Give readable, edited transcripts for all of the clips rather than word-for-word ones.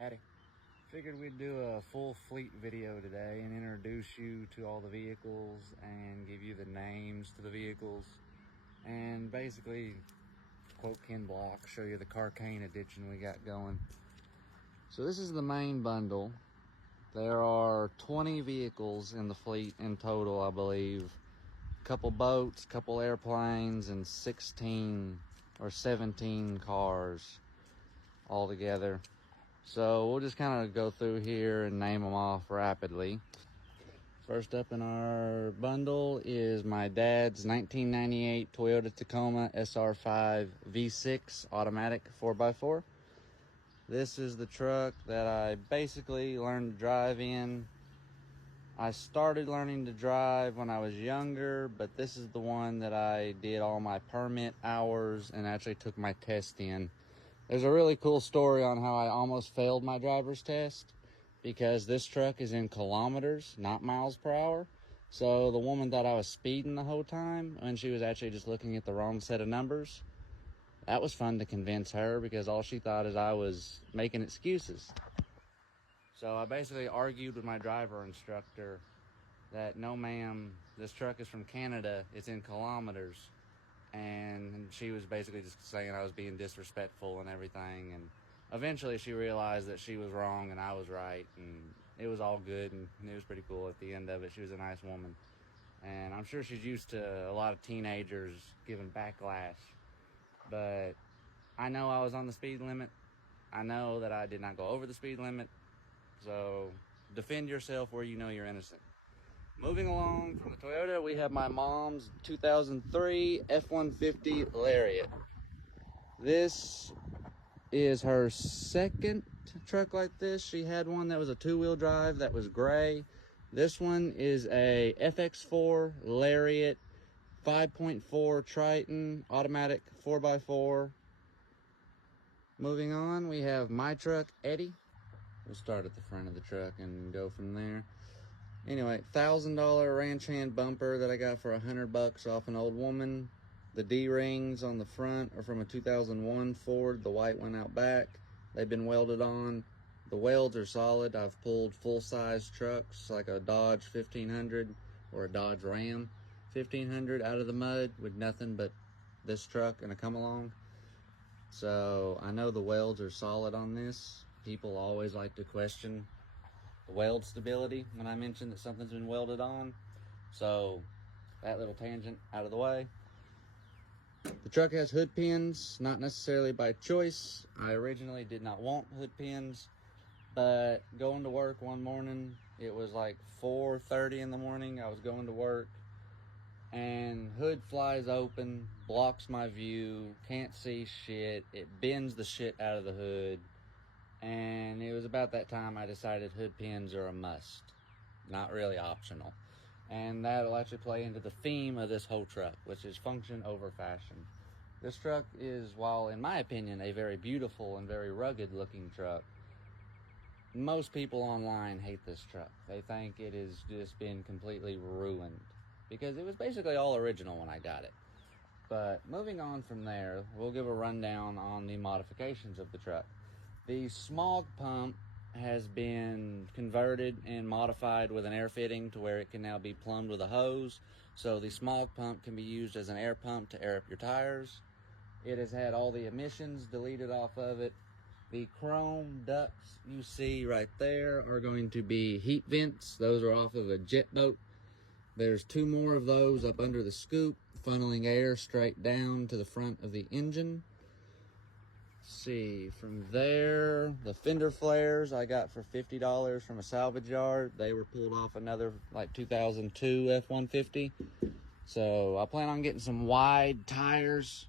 Addy. Figured we'd do a full fleet video today and introduce you to all the vehicles and give you the names to the vehicles and basically, quote Ken Block, show you the Carcane edition we got going. So this is the main bundle. There are 20 vehicles in the fleet in total, I believe. A couple boats, a couple airplanes, and 16 or 17 cars altogether. So we'll just kind of go through here and name them off rapidly. First up in our bundle is my dad's 1998 Toyota Tacoma SR5 V6 automatic 4x4. This is the truck that I basically learned to drive in. I started learning to drive when I was younger, but this is the one that I did all my permit hours and actually took my test in. There's a really cool story on how I almost failed my driver's test because this truck is in kilometers, not miles per hour. So the woman thought I was speeding the whole time when she was actually just looking at the wrong set of numbers. That was fun to convince her because all she thought is I was making excuses. So I basically argued with my driver instructor that no ma'am, this truck is from Canada, it's in kilometers. And she was basically just saying I was being disrespectful and everything. And eventually she realized that she was wrong and I was right. And it was all good and it was pretty cool at the end of it. She was a nice woman. And I'm sure she's used to a lot of teenagers giving backlash. But I know I was on the speed limit. I know that I did not go over the speed limit. So defend yourself where you know you're innocent. Moving along from the Toyota, we have my mom's 2003 F-150 Lariat. This is her second truck like this. She had one that was a two-wheel drive that was gray. This one is a FX4 Lariat 5.4 Triton automatic 4x4. Moving on, we have my truck, Eddie. We'll start at the front of the truck and go from there. Anyway, $1,000 ranch hand bumper that I got for $100 off an old woman. The D-rings on the front are from a 2001 Ford, the white one out back. They've been welded on. The welds are solid. I've pulled full-size trucks like a Dodge 1500 or a Dodge Ram 1500 out of the mud with nothing but this truck and a come-along. So I know the welds are solid on this. People always like to question weld stability when I mention that something's been welded on. So that little tangent out of the way. The truck has hood pins, not necessarily by choice. I originally did not want hood pins, but going to work one morning, it was like 4:30 in the morning. I was going to work and hood flies open, blocks my view, can't see shit. It bends the shit out of the hood. And it was about that time I decided hood pins are a must, not really optional. And that'll actually play into the theme of this whole truck, which is function over fashion. This truck is, while in my opinion, a very beautiful and very rugged looking truck, most people online hate this truck. They think it has just been completely ruined because it was basically all original when I got it. But moving on from there, we'll give a rundown on the modifications of the truck. The smog pump has been converted and modified with an air fitting to where it can now be plumbed with a hose. So the smog pump can be used as an air pump to air up your tires. It has had all the emissions deleted off of it. The chrome ducts you see right there are going to be heat vents. Those are off of a jet boat. There's two more of those up under the scoop, funneling air straight down to the front of the engine. See, from there, the fender flares I got for $50 from a salvage yard. They were pulled off another like 2002 F-150. So I plan on getting some wide tires,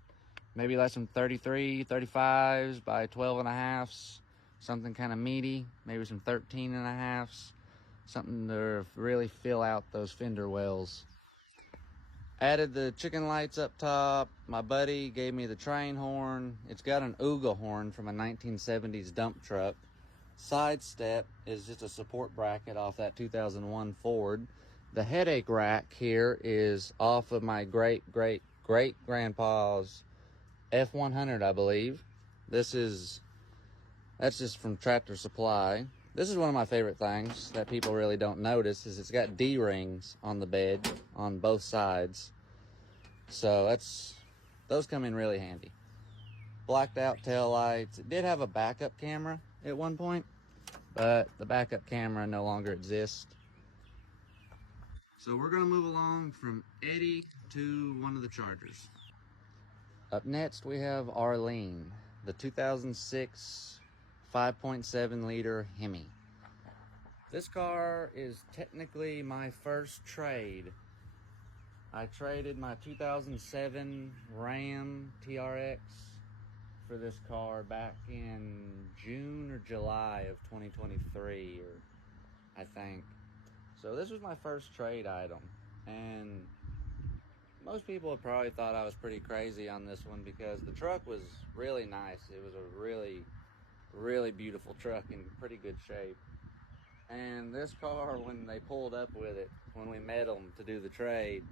maybe like some 33, 35s by 12 and a halves, something kind of meaty, maybe some 13 and a halves, something to really fill out those fender wells. Added the chicken lights up top. My buddy gave me the train horn. It's got an Ooga horn from a 1970s dump truck. Side step is just a support bracket off that 2001 Ford. The headache rack here is off of my great-great-great-grandpa's F-100, I believe. This is That's just from Tractor Supply. This is one of my favorite things that people really don't notice, is it's got D-rings on the bed on both sides. So those come in really handy. Blacked out tail lights. It did have a backup camera at one point, but the backup camera no longer exists. So we're gonna move along from Eddie to one of the Chargers. Up next we have Arlene, the 2006 5.7 liter Hemi. This car is technically my first trade. I traded my 2007 Ram TRX for this car back in June or July of 2023, or I think. So this was my first trade item, and most people have probably thought I was pretty crazy on this one because the truck was really nice. It was a really, really beautiful truck in pretty good shape. And this car, when they pulled up with it, when we met them to do the trade,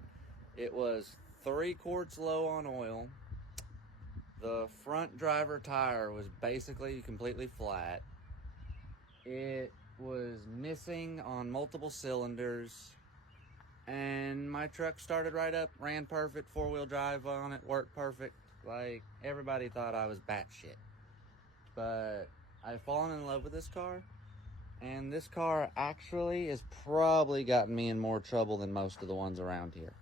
it was 3 quarts low on oil. The front driver tire was basically completely flat. It was missing on multiple cylinders. And my truck started right up, ran perfect, 4-wheel drive on it, worked perfect. Like, everybody thought I was batshit. But I've fallen in love with this car. And this car actually has probably gotten me in more trouble than most of the ones around here.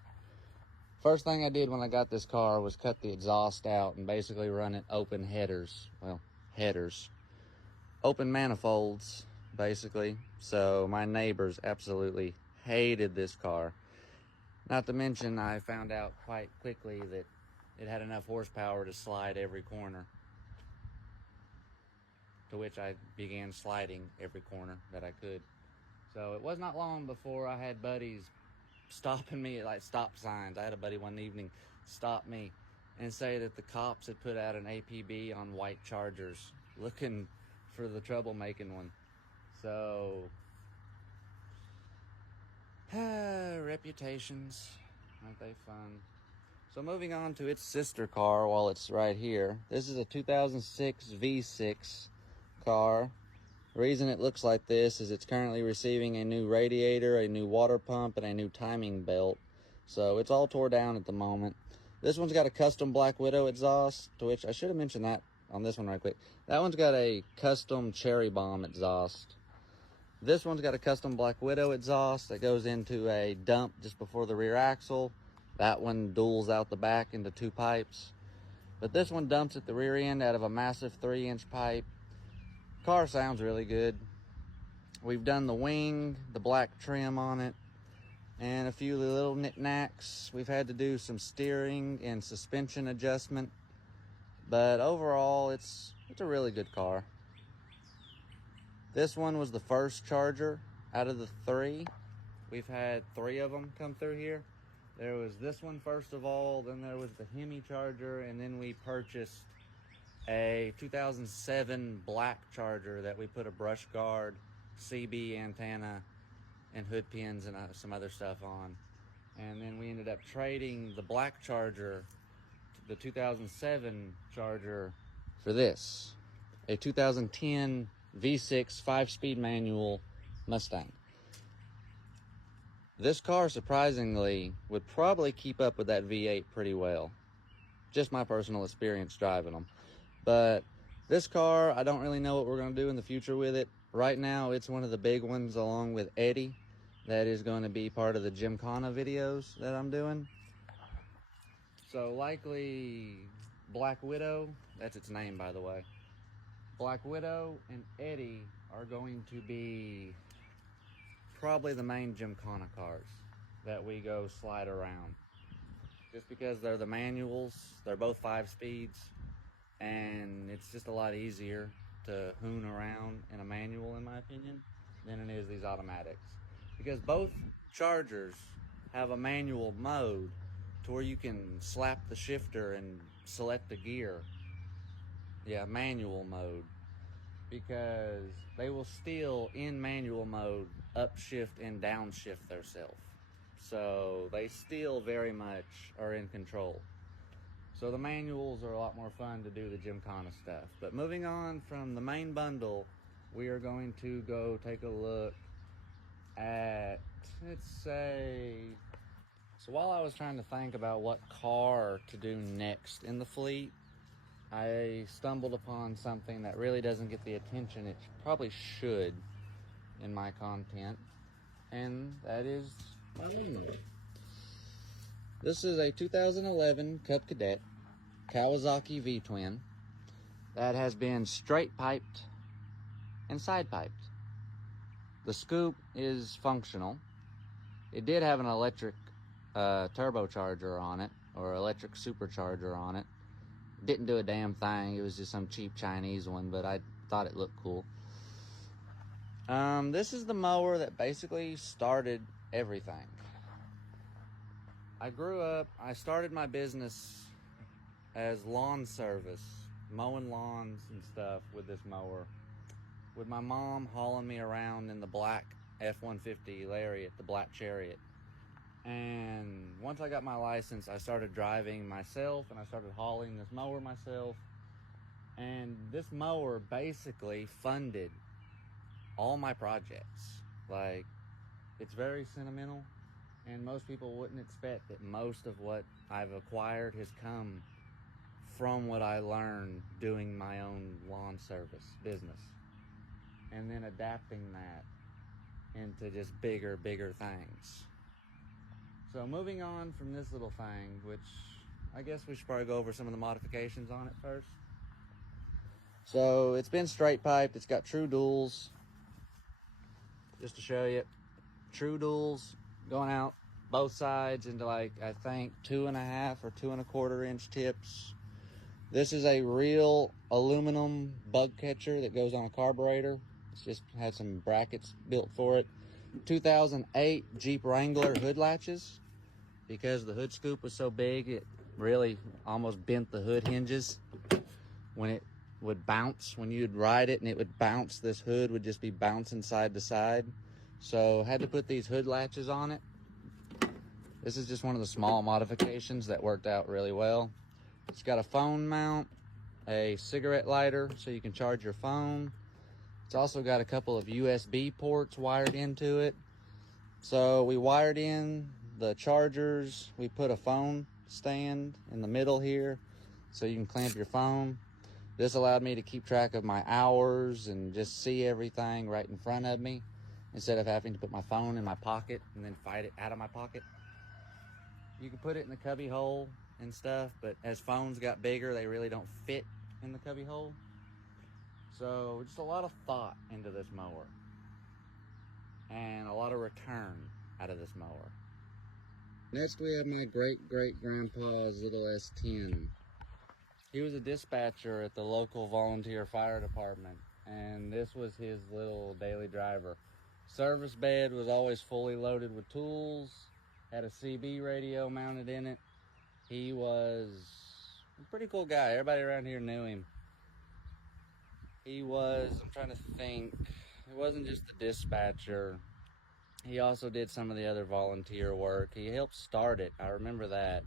First thing I did when I got this car was cut the exhaust out and basically run it open headers. Well, headers. Open manifolds, basically. So my neighbors absolutely hated this car. Not to mention, I found out quite quickly that it had enough horsepower to slide every corner. To which I began sliding every corner that I could. So it was not long before I had buddies stopping me at like stop signs. I had a buddy one evening stop me and say that the cops had put out an APB on white Chargers looking for the troublemaking one. So reputations, aren't they fun? So moving on to its sister car while it's right here. This is a 2006 V6 car. The reason it looks like this is it's currently receiving a new radiator, a new water pump, and a new timing belt. So it's all tore down at the moment. This one's got a custom Black Widow exhaust, to which I should have mentioned that on this one right quick. That one's got a custom Cherry Bomb exhaust. This one's got a custom Black Widow exhaust that goes into a dump just before the rear axle. That one duals out the back into 2 pipes. But this one dumps at the rear end out of a massive 3-inch pipe. Car sounds really good. We've done the wing, the black trim on it, and a few little knickknacks. We've had to do some steering and suspension adjustment, but overall it's a really good car. This one was the first Charger out of the 3. We've had 3 of them come through here. There was this one first of all, then there was the Hemi Charger, and then we purchased a 2007 black Charger that we put a brush guard, CB antenna, and hood pins and some other stuff on. And then we ended up trading the black Charger, the 2007 Charger, for this, a 2010 V6 5-speed manual Mustang. This car, surprisingly, would probably keep up with that V8 pretty well. Just my personal experience driving them. But this car, I don't really know what we're going to do in the future with it. Right now, it's one of the big ones along with Eddie. That is going to be part of the Gymkhana videos that I'm doing. So likely Black Widow, that's its name by the way. Black Widow and Eddie are going to be probably the main Gymkhana cars that we go slide around. Just because they're the manuals, they're both 5 speeds. And it's just a lot easier to hoon around in a manual, in my opinion, than it is these automatics. Because both Chargers have a manual mode to where you can slap the shifter and select the gear. Yeah, manual mode. Because they will still, in manual mode, upshift and downshift themselves. So they still very much are in control. So the manuals are a lot more fun to do the Gymkhana stuff. But moving on from the main bundle, we are going to go take a look at, let's say, so while I was trying to think about what car to do next in the fleet, I stumbled upon something that really doesn't get the attention it probably should in my content, and that is my lawnmower. This is a 2011 Cub Cadet Kawasaki V-Twin that has been straight piped and side piped. The scoop is functional. It did have an electric turbocharger on it, or electric supercharger on it. Didn't do a damn thing. It was just some cheap Chinese one, but I thought it looked cool. This is the mower that basically started everything. I started my business as lawn service, mowing lawns and stuff with this mower, with my mom hauling me around in the black F-150 Lariat, the black Chariot. And once I got my license, I started driving myself and I started hauling this mower myself. And this mower basically funded all my projects. Like, it's very sentimental, and most people wouldn't expect that most of what I've acquired has come from what I learned doing my own lawn service business, and then adapting that into just bigger things. So moving on from this little thing, which I guess we should probably go over some of the modifications on it first. So it's been straight piped. It's got true duals. Just to show you, true duals going out both sides into, like, I think 2.5 or 2.25 inch tips. This is a real aluminum bug catcher that goes on a carburetor. It's just had some brackets built for it. 2008 Jeep Wrangler hood latches. Because the hood scoop was so big, it really almost bent the hood hinges when it would bounce. When you'd ride it and it would bounce, this hood would just be bouncing side to side. So had to put these hood latches on it. This is just one of the small modifications that worked out really well. It's got a phone mount, a cigarette lighter so you can charge your phone. It's also got a couple of USB ports wired into it. So we wired in the chargers. We put a phone stand in the middle here so you can clamp your phone. This allowed me to keep track of my hours and just see everything right in front of me instead of having to put my phone in my pocket and then fight it out of my pocket. You can put it in the cubby hole and stuff, but as phones got bigger, they really don't fit in the cubby hole. So just a lot of thought into this mower and a lot of return out of this mower. Next, we have my great-great-grandpa's little S10. He was a dispatcher at the local volunteer fire department, and this was his little daily driver. Service bed was always fully loaded with tools, had a CB radio mounted in it. He was a pretty cool guy. Everybody around here knew him. I'm trying to think, it wasn't just the dispatcher. He also did some of the other volunteer work. He helped start it, I remember that.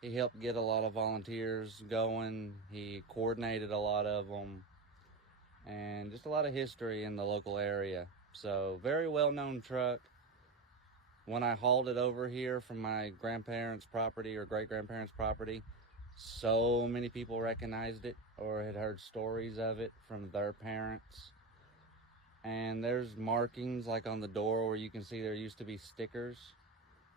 He helped get a lot of volunteers going. He coordinated a lot of them. And just a lot of history in the local area. So, very well-known truck. When I hauled it over here from my grandparents' property or great-grandparents' property, so many people recognized it or had heard stories of it from their parents. And there's markings like on the door where you can see there used to be stickers.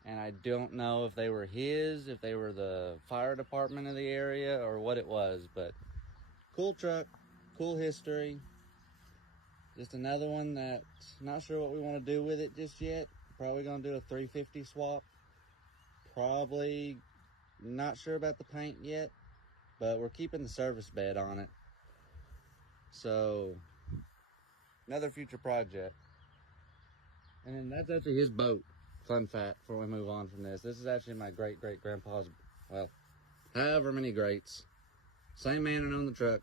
And I don't know if they were his, if they were the fire department of the area, or what it was. But cool truck, cool history. Just another one that not sure what we want to do with it just yet. Probably going to do a 350 swap. Probably not sure about the paint yet, but we're keeping the service bed on it. So, another future project. And then that's actually his boat. Fun fact before we move on from this. This is actually my great-great-grandpa's, well, however many greats. Same man who owned the truck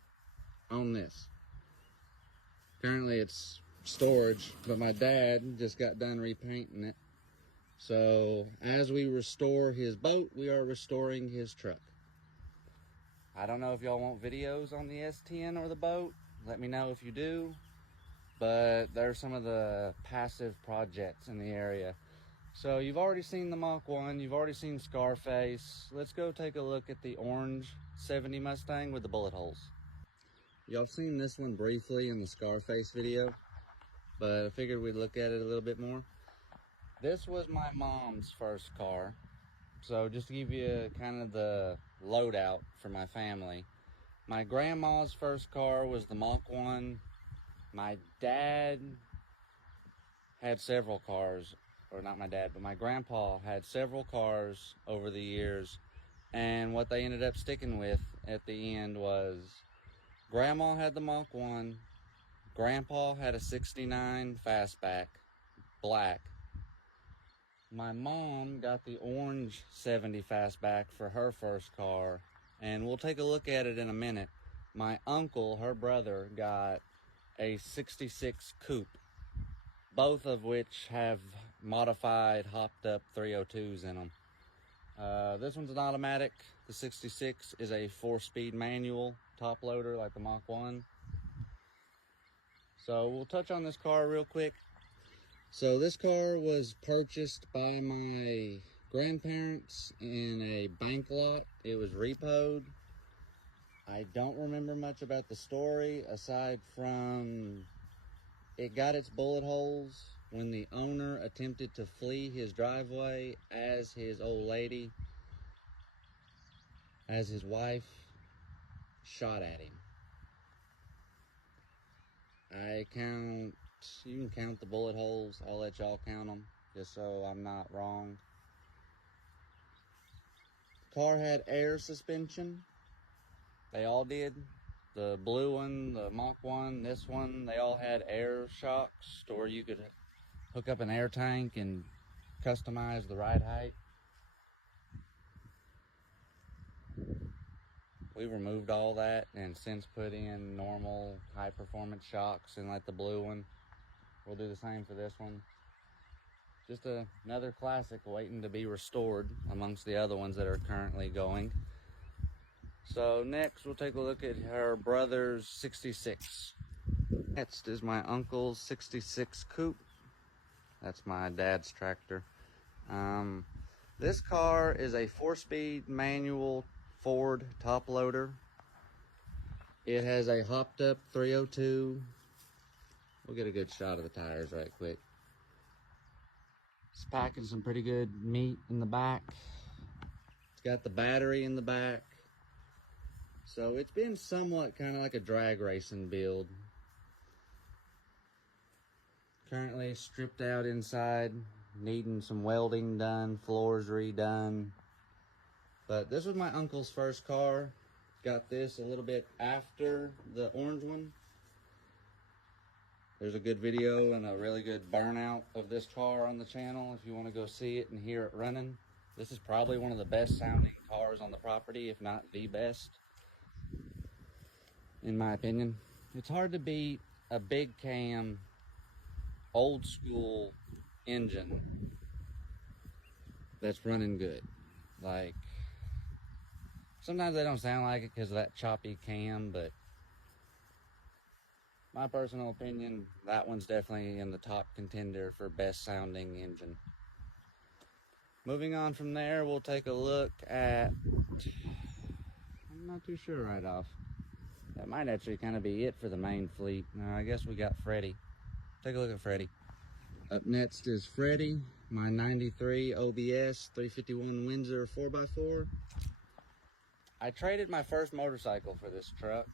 owned this. Currently it's storage, but my dad just got done repainting it. So as we restore his boat, we are restoring his truck. I don't know if y'all want videos on the S10 or the boat. Let me know if you do. But there's some of the passive projects in the area. So you've already seen the Mach 1, you've already seen Scarface. Let's go take a look at the orange 70 Mustang with the bullet holes. Y'all seen this one briefly in the Scarface video, but I figured we'd look at it a little bit more. This was my mom's first car. So just to give you kind of the loadout for my family. My grandma's first car was the Mach 1. My dad had several cars, or not my dad, but my grandpa had several cars over the years. And what they ended up sticking with at the end was Grandma had the Mach 1. Grandpa had a 69 Fastback, black. My mom got the orange 70 Fastback for her first car, and we'll take a look at it in a minute. My uncle, her brother, got a 66 Coupe, both of which have modified, hopped up 302s in them. This one's an automatic. The 66 is a 4-speed manual top loader like the Mach 1. So we'll touch on this car real quick. So this car was purchased by my grandparents in a bank lot. It was repoed. I don't remember much about the story aside from it got its bullet holes when the owner attempted to flee his driveway as his old lady, as his wife, shot at him. You can count the bullet holes. I'll let y'all count them, just so I'm not wrong. Car had air suspension. They all did. The blue one, the Mach 1, this one, they all had air shocks, or you could hook up an air tank and customize the ride height. We removed all that and since put in normal high performance shocks in like the blue one. We'll do the same for this one. Just another classic waiting to be restored amongst the other ones that are currently going. So next we'll take a look at her brother's 66. Next is my uncle's 66 Coupe. That's my dad's tractor. This car is a 4-speed manual Ford top loader. It has a hopped up 302. We'll get a good shot of the tires right quick. It's packing some pretty good meat in the back. It's got the battery in the back. So it's been somewhat kind of like a drag racing build. Currently stripped out inside, needing some welding done, floors redone. But this was my uncle's first car. Got this a little bit after the orange one. There's a good video and a really good burnout of this car on the channel if you want to go see it and hear it running. This is probably one of the best sounding cars on the property, if not the best, in my opinion. It's hard to beat a big cam, old school engine that's running good. Like, sometimes they don't sound like it because of that choppy cam, but my personal opinion, that one's definitely in the top contender for best sounding engine. Moving on from there, we'll take a look at, I'm not too sure right off. That might actually kind of be it for the main fleet. I guess we got Freddie. Take a look at Freddie. Up next is Freddie, my 93 OBS 351 Windsor 4x4. I traded my first motorcycle for this truck.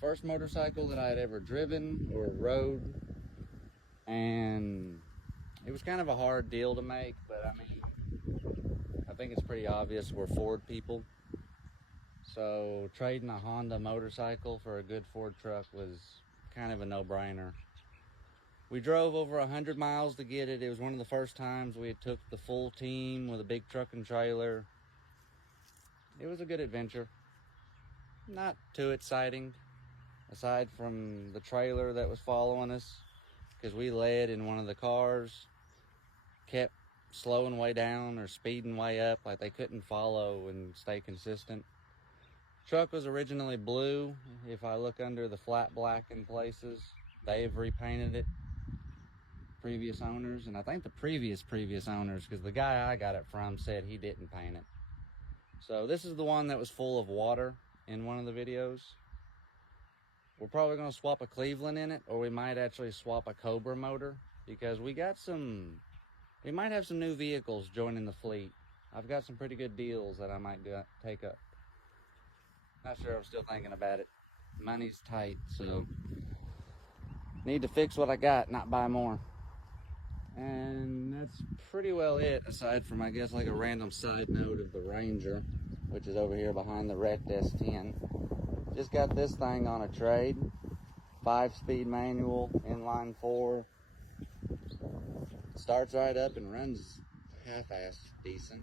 First motorcycle that I had ever driven or rode. And it was kind of a hard deal to make, but I mean, I think it's pretty obvious we're Ford people. So trading a Honda motorcycle for a good Ford truck was kind of a no-brainer. We drove over 100 miles to get it. It was one of the first times we had took the full team with a big truck and trailer. It was a good adventure. Not too exciting, aside from the trailer that was following us, because we led in one of the cars, kept slowing way down or speeding way up, like they couldn't follow and stay consistent. Truck was originally blue. If I look under the flat black in places, they've repainted it, previous owners, and I think the previous owners, because the guy I got it from said he didn't paint it. So this is the one that was full of water in one of the videos. We're probably going to swap a Cleveland in it, or we might actually swap a Cobra motor, because we might have some new vehicles joining the fleet. I've got some pretty good deals that I might take up. Not sure, I'm still thinking about it. Money's tight, so need to fix what I got, not buy more. And that's pretty well it, aside from, I guess, like a random side note of the Ranger, which is over here behind the wrecked S10. Just got this thing on a trade. 5-speed manual, inline 4. Starts right up and runs half-assed decent.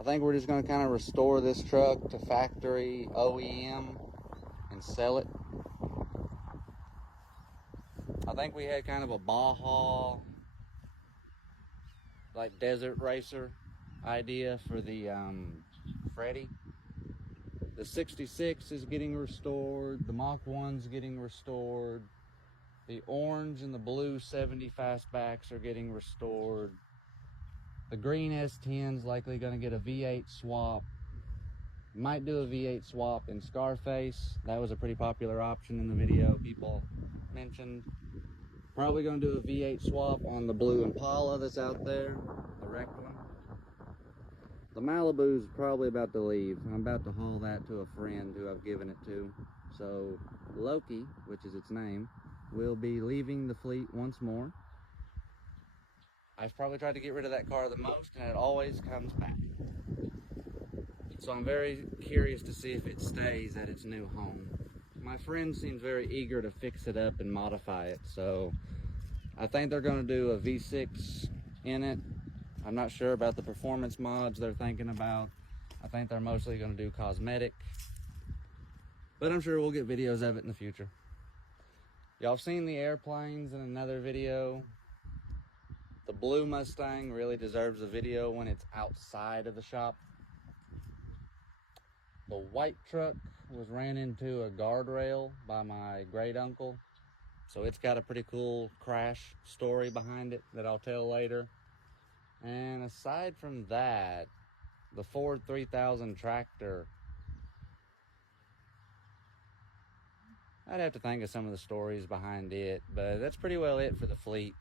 I think we're just going to kind of restore this truck to factory OEM and sell it. I think we had kind of a Baja, like desert racer idea for the Freddy. The 66 is getting restored. The Mach 1's getting restored. The orange and the blue 70 fastbacks are getting restored. The green S10's likely going to get a V8 swap. Might do a V8 swap in Scarface. That was a pretty popular option in the video people mentioned. Probably going to do a V8 swap on the blue Impala that's out there, the wrecked one. The Malibu's probably about to leave. I'm about to haul that to a friend who I've given it to. So Loki, which is its name, will be leaving the fleet once more. I've probably tried to get rid of that car the most, and it always comes back. So I'm very curious to see if it stays at its new home. My friend seems very eager to fix it up and modify it, so I think they're going to do a V6 in it. I'm not sure about the performance mods they're thinking about. I think they're mostly going to do cosmetic, but I'm sure we'll get videos of it in the future. Y'all have seen the airplanes in another video. The blue Mustang really deserves a video when it's outside of the shop. The white truck ran into a guardrail by my great uncle. So it's got a pretty cool crash story behind it that I'll tell later. And aside from that, the Ford 3000 tractor, I'd have to think of some of the stories behind it, but that's pretty well it for the fleet.